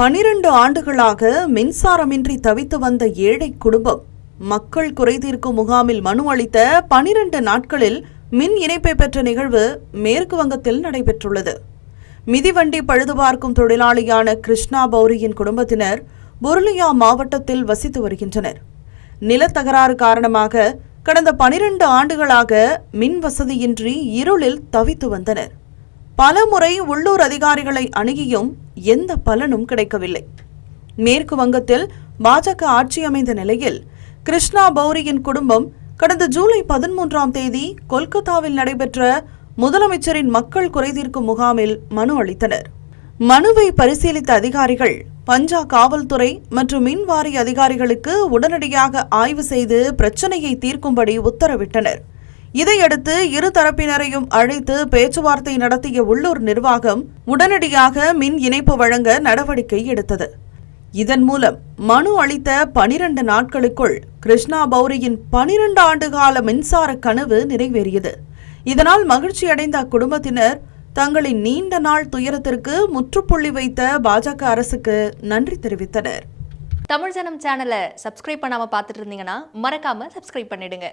12 ஆண்டுகளாக மின்சாரமின்றி தவித்து வந்த ஏழை குடும்பம் மக்கள் குறைதீர்க்கும் முகாமில் மனு அளித்த 12 நாட்களில் மின் இணைப்பை பெற்ற நிகழ்வு மேற்கு வங்கத்தில் நடைபெற்றுள்ளது. மிதிவண்டி பழுதுபார்க்கும் தொழிலாளியான கிருஷ்ணா பௌரியின் குடும்பத்தினர் புருலியா மாவட்டத்தில் வசித்து வருகின்றனர். நிலத்தகராறு காரணமாக கடந்த 12 ஆண்டுகளாக மின் வசதியின்றி இருளில் தவித்து வந்தனர். பலமுறை உள்ளூர் அதிகாரிகளை அணுகியும் எந்த பலனும் கிடைக்கவில்லை. மேற்கு வங்கத்தில் பாஜக ஆட்சி அமைந்த நிலையில் கிருஷ்ணா பௌரியின் குடும்பம் கடந்த ஜூலை 13ஆம் தேதி கொல்கத்தாவில் நடைபெற்ற முதலமைச்சரின் மக்கள் குறைதீர்க்கும் முகாமில் மனு அளித்தனர். மனுவை பரிசீலித்த அதிகாரிகள் பஞ்சா காவல்துறை மற்றும் மின் வாரிய அதிகாரிகளுக்கு உடனடியாக ஆய்வு செய்து பிரச்சினையை தீர்க்கும்படி உத்தரவிட்டனர். இதையடுத்து இரு தரப்பினரையும் அழைத்து பேச்சுவார்த்தை நடத்திய உள்ளூர் நிர்வாகம் உடனடியாக மின் இணைப்பு வழங்க நடவடிக்கை எடுத்தது. இதன் மூலம் மனு அளித்த 12 நாட்களுக்குள் கிருஷ்ணா பௌரியின் 12 ஆண்டுகால மின்சார கனவு நிறைவேறியது. இதனால் மகிழ்ச்சியடைந்த அக்குடும்பத்தினர் தங்களின் நீண்ட நாள் துயரத்திற்கு முற்றுப்புள்ளி வைத்த பாஜக அரசுக்கு நன்றி தெரிவித்தனர். தமிழ் ஜனம் சேனலை சப்ஸ்கிரைப் பண்ணாம பார்த்துட்டு இருந்தீங்கன்னா மறக்காம சப்ஸ்கிரைப் பண்ணிடுங்க.